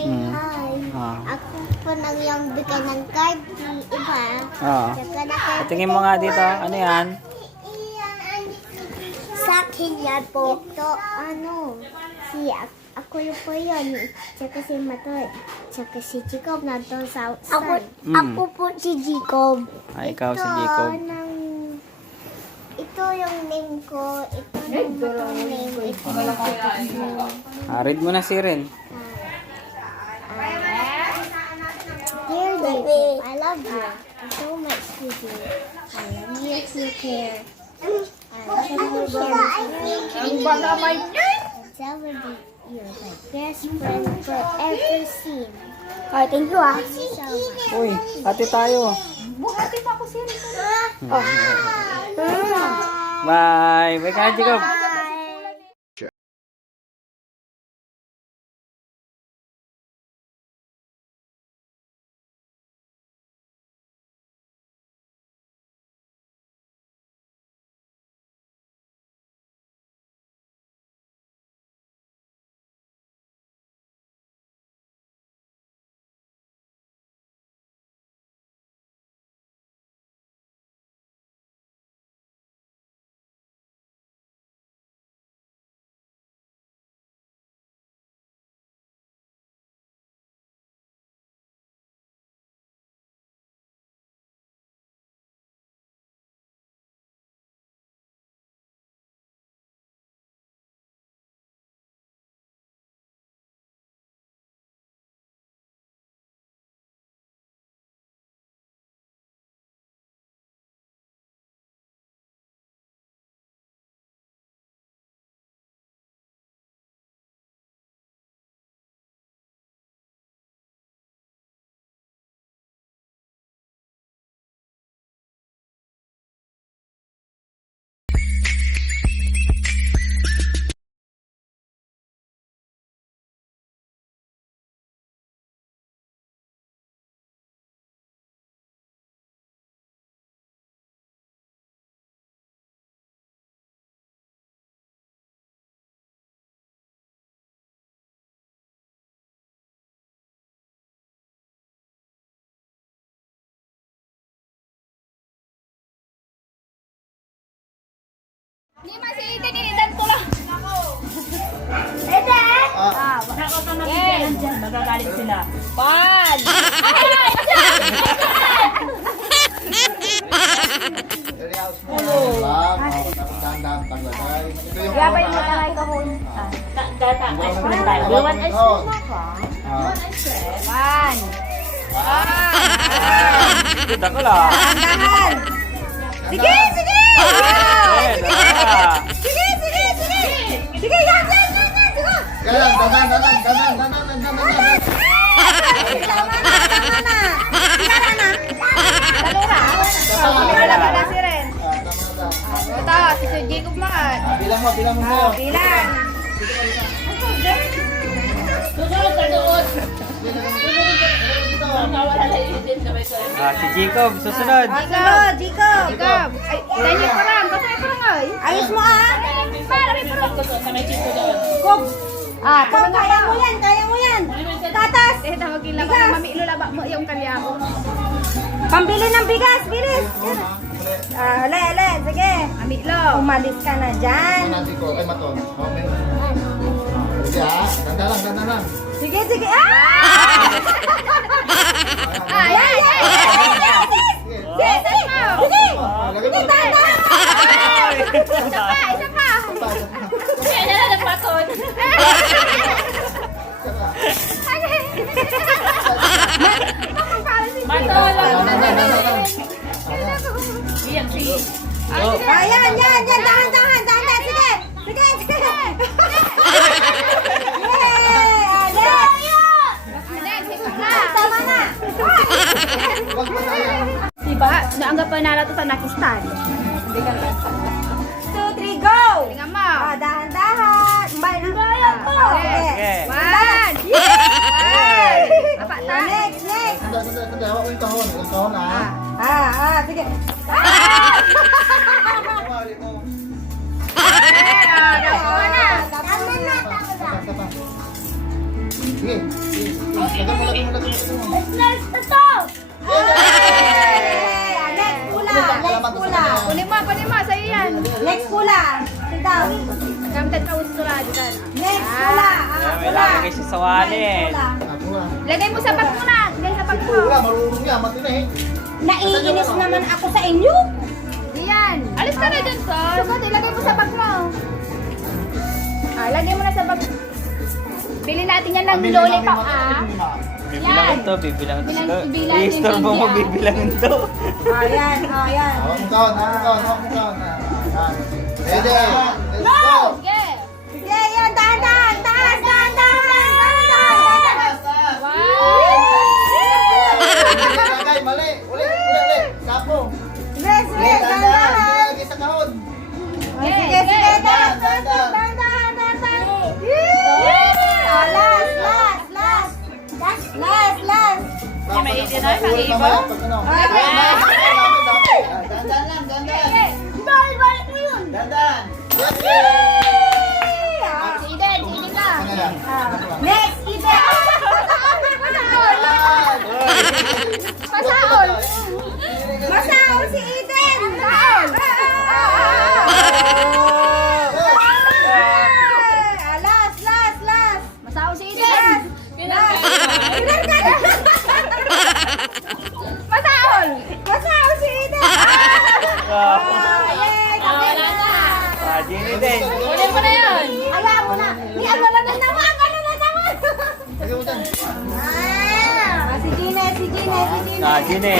Hi. Ako po yung bigay ng card ni iba. Tingin mo nga dito. Ano yan? Sa akin yan po. Ito, ako yung po yun. Tsaka si Matoy. Tsaka si Jacob na to sa outside. Ako po si Jacob. Ikaw si Jacob. Ito yung name ko. Ito yung matong name. Ito yung Read mo na si Ren. Dear Jacob, I love you so much, Gigi. I love you if you care. I love you very much. You're my best friend forever seen. Thank you, Uy, hati tayo. Buhati pa ako si Ren. Bye. Bye ka, Jacob. Ni masih tinidan ko lang. Baka ko sa mabigyan dyan. Magagalit sila. Pan! Gabay mo taray ka hon. Data, ice cream tayo. You want ice cream mo ka? You want ice cream? One. Ganda ko lang. Dahan! Sige! Sige! Sige! Sige! Yan! Danan. Talura! Si Ren. Ito, si Sir Jacob mga. Bilang mo sa'yo. Bilang. Susunod ka doon. Si Jacob, susunod. Jacob! Jacob! Ay, tanya ko lang. Basta ko lang ay. Ayos mo ah. Marami pa rin. Kob! Kob, kaya mo yan. Tatas! Tawagin lang ako. Mami, ilulaba mo yung kalyaho. Pambili ng bigas, bilis. Ale, sige. Mami, lo. Umalis ka na dyan. Nanti ko, ay maton. Sige ganda lang. Sige. Ay. Sige. Sige, tanda. Isa pa. Kaya na lang paton. Ayan, dahan, sige. Tama na. Diba, naanggap pa nala to sa Nakistan. 2, 3, go! Tingnan mo. Dahan. Bayan po. Sige. 1. Apa ta? Next. Sandali, hawak ko yung kahon. Yung kahon Sige. Tama na. Sige. Lagyan mo. Let's stop! Next pula. Kunin Kunin mo, sa'yo yan. Next pula. Sit down. Gamit ka usto lang, dyan. Next pula. May lalagay siya sa wallet. Lagay mo sa bag mo na. Lagay sa bag mo. Wala, marunong yan. Matino eh. Naiinis naman ako sa inyo. Diyan. Alis ka na dyan, son. Sukat, ilagay mo sa bag mo. Lagay mo na sa bag. Bili natin yan ng lollipop, Bibilang ito, bibilang ito. Bilang I-store mo yan. bibilang ito. Ayan. Hawak mo kaon. Ready. Let's go. Sige. Sige, yan. Dahan. Taas. Dahan. Lagay, mali. Uli. Sapo. Yes, Dahan. dahan. Lagay sa kahon. Sige. Dahan. Last. Hindi maiti na, Ulit pang-ibo? mamaya, pag ano. Dandan. Balik mo yun. Dandan. Si Eden na. Ano yan? Next, Eden. Masaol. Masaol si Eden. Last. Masaol si Eden. Masaol. Masaol si Eden. Jenny din. Kunin mo na yun. Ayaw mo na. Ano na naman. Lagay mo dyan. Si Gina. Jenny.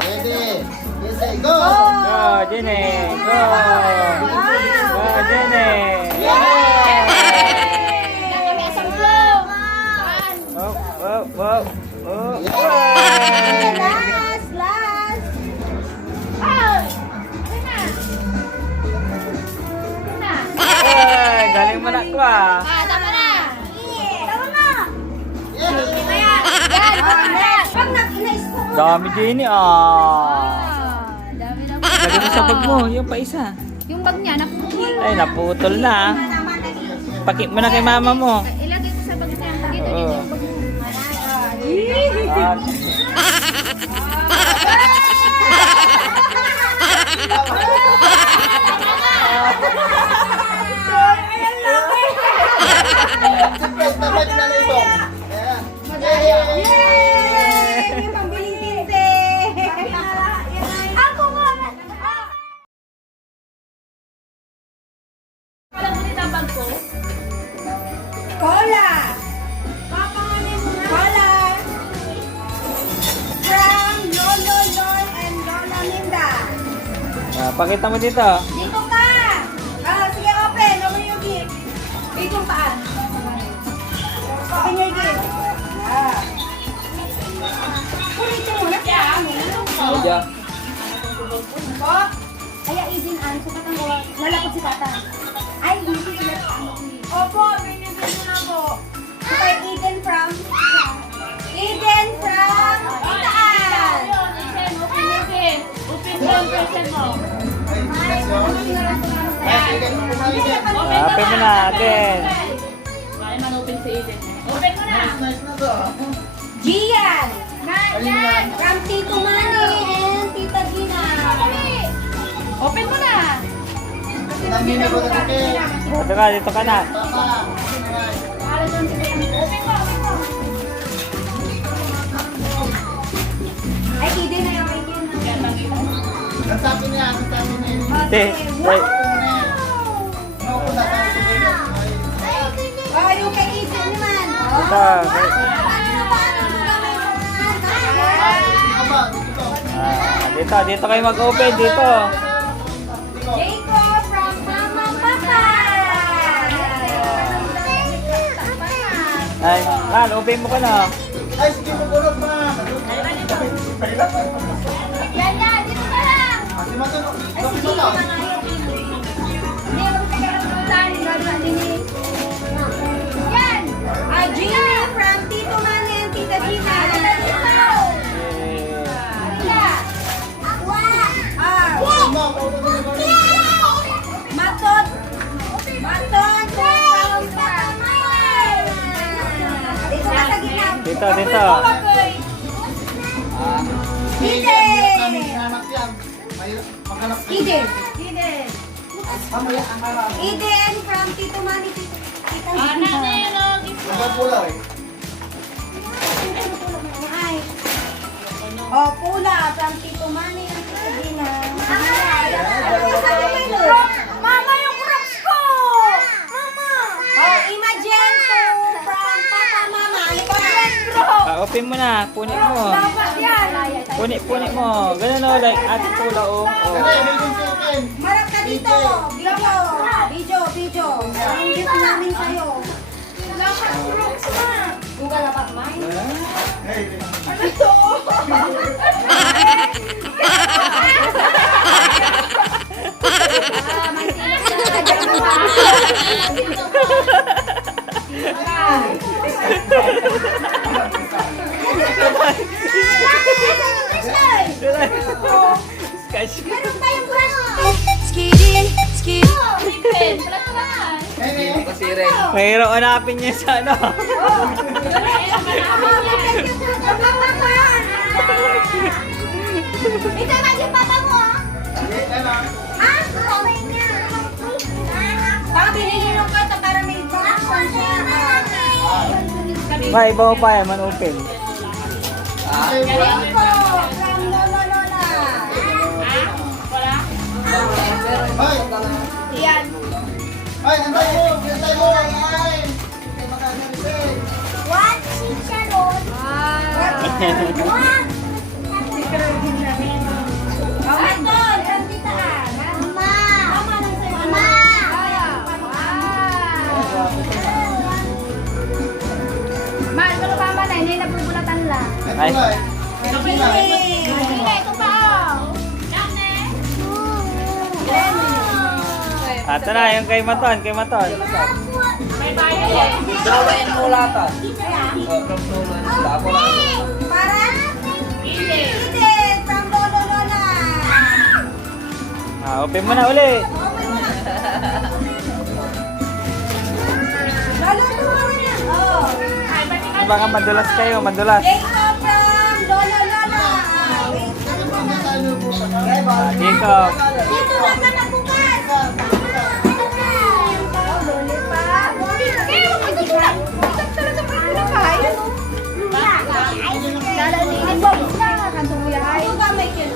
Ready. Yes, go. Go, Jenny. Go. Go, Jenny. Wow. Last. Galing manak ko ah. Tama na. Tama na. Yes. Pag na-is ko mo. Dami Jenny ah. Dami na. Lagay mo sa bag mo, yung pa isa. Yung bag niya, nakukuhin. Ay, naputol na. Naman nag-iisip. Pakit mo na kay mama mo. Ilagay mo sa bag niya. Dito Oo. yung bag mo. Ah, Surprise naman yung nanay mo. Ayan. Yay! Yung pambiling tinte. Ako nga. Cola. Cola. From Lolo Loy and Lola Linda. pakita mo dito. Dito ka. Sige, open. Open yung gift. Wait yung paan. Open your gift. Kulitin mo na siya. Medyo. Po. Kaya Eden, sukat ang gawa. Lalakot si Tata. Ay, hindi sila. Opo, binibigyan ko na po. Kay Eden from Itaan. Happy mo natin. Gian. From Tito Manny and Tita Gina. Open mo na. Nangina ko na Dito ka na. Ay, Eden na yung Eden. Nasabi niya. Te, Oh, yung kay Eden naman. Ito. Dito kayo mag-open dito. Jacob from Mama Papa. Ay, open mo ka na. Ay, sige mo bulog ma. Yan, dito ka lang. Kasi matulog. Bakit Sige, ito? hindi mo kailangan yan. Gina from Tito Manny and Tita Gina. Matot from Dito, dito. Eden. Eden from Tito Manny. Tita Ay. Oh, pula from Tito Manny. Mama, yung crocs ko! Mama! Oh, Imogen from Papa Mama. Open mo na. Punit mo. Dapat yan. Punit mo. Ganun o, like ate Tula o. Marap ka dito. Video. Ang gift namin sa'yo. Dapat crocs ma. Google na ba, Mike? Ano to? Sketch. Meron tayong brush. Mahirap hanapin niya sa ano. Ito ba yung papa mo? Ah, okay niya. Baka binili ng kata para may interaction siya. Ba, iba mo pa yan, man open. Galing ko. From Lola Lola. Yan. What? Chicharon. What? Okay, doon. From Tita Ann. Mama. Mama nang sa'yo. Mama. Ma, ito na mama na, hindi nabubulatan lang. Ay. Ito pa. Ito na, yung kay Maton, kay Maton. May bayan eh. Dawain mo lata. Para? Eden from Lolo Lola. Open mo na uli. Lolo Lola. Oh. Baka madulas kayo, madulas. Jacob from Lolo Lola. Wait, ano ba na? Dito. Dito lang ka na bukas. Lollipop. Ito lang. Ito talaga pa yung lakay. Lalalihin mo, isa, kantong yahay. Ito ba may kin?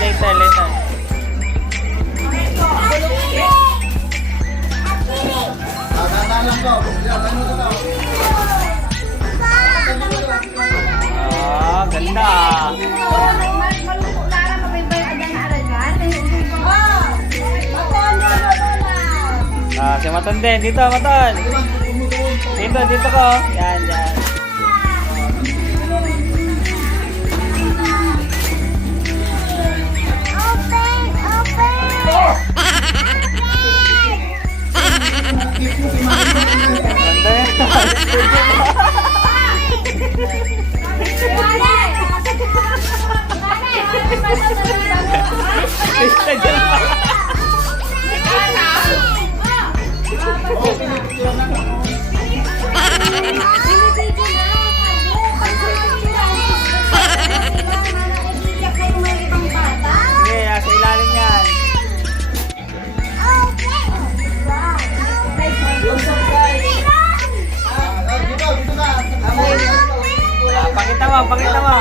Later, later. Ganda. Maluto na lang, mabibay adan na aragan. Si Maton din. Dito, Maton. Dito ko. Yan, yan. Sige, nasa ilalim yan. Pakita mo, pakita mo.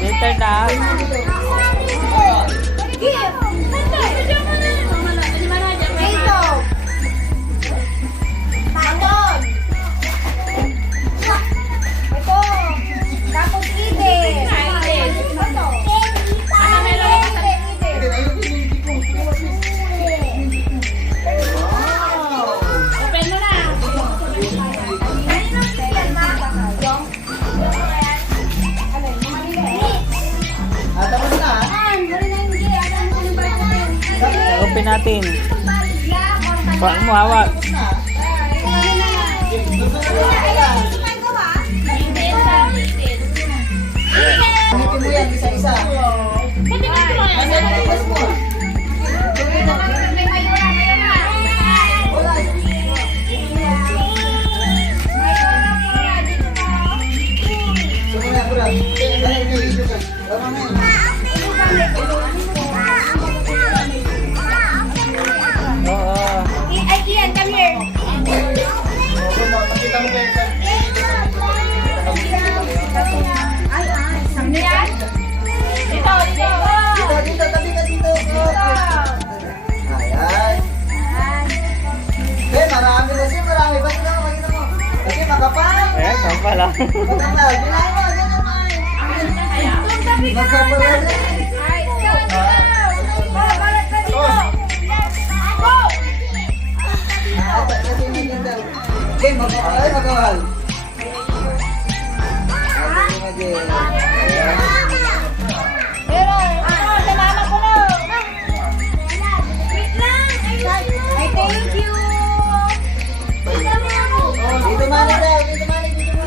Later na. natin. Huwag mo hawak. Gamitin mo yan, isa-isa. Ano ang iwas mo? Wala. Sumula, pura. Dahil may video ka. Tama na yun. Oo. Ay, Ian, come here. Makita mo kayo sa Ano yan? Dito. dito, tabi ka dito. Ayan. Eh, marami kasi, marami. Bakit mo? Kasi makapal. Eh, kampa lang. Maganda. Ginahin mo, ganyan mo. Magkapal na. Kasi may ganda. Okay, magkawal. Pero, sa mama ko na. Wait lang. Ay, thank you. Dito mani daw, dito mani, dito mo.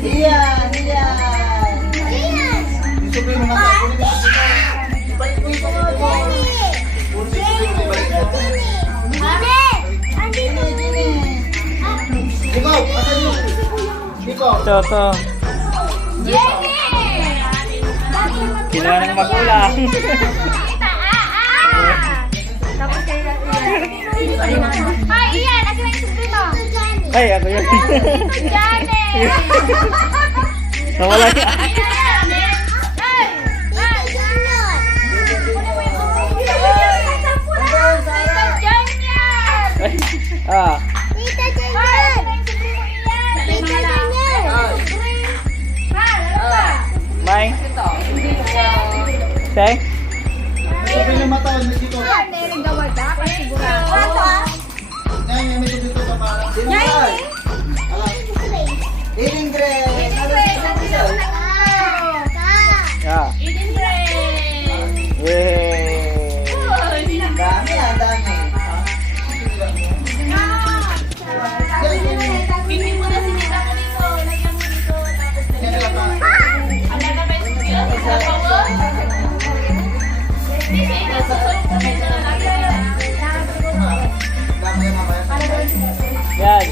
Iyan, iyan. Gusto ko yung mga balik mo yung mga Ikaw, asan mo? Ikaw. Ito. Kinuha ng magulang. Tapos kayo Ay, Ian, asa na yung supremo? Ay, ako yun. Janet! Nawala niya. Ah. May? Say? Gusto ko yung mata, may dito. Ngayon, may dito sa parang. Dito ka. Eating dress. Yeah. Yay. Dami, ang dami. Yan.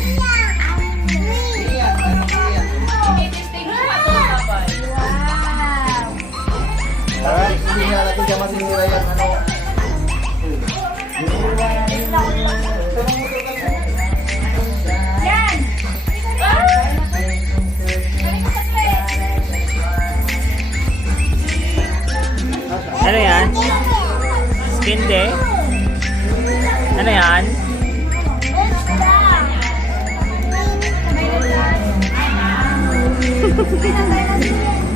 Alright. Hindi nga natin siya masisira yung ano. Ano yan? Skin day? Ano yan? Pinatay na siya.